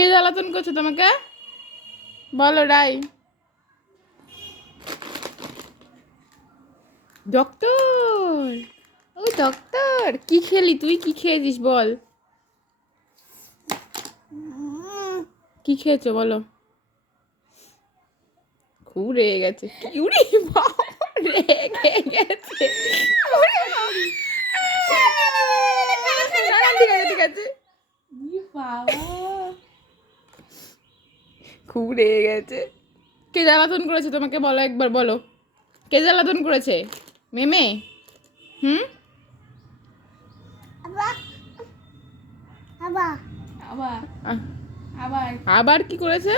কে জ্বালাতন করছে তোমাকে? বলো রাই। ডক্টর, ও ডক্টর, কি খেলি তুই? কি খেয়েছিস বল? কি খেয়েছো বলো? খুব রেগে গেছে। উড়ি বাবা, রেগে গেছে। ঠিক আছে ঠিক আছে। খুব রেগে গেছে। কে জ্বালাতন করেছে তোমাকে বলো একবার, বলো কে জ্বালাতন করেছে? মেমে? হুম? আবার আবার কি করেছে?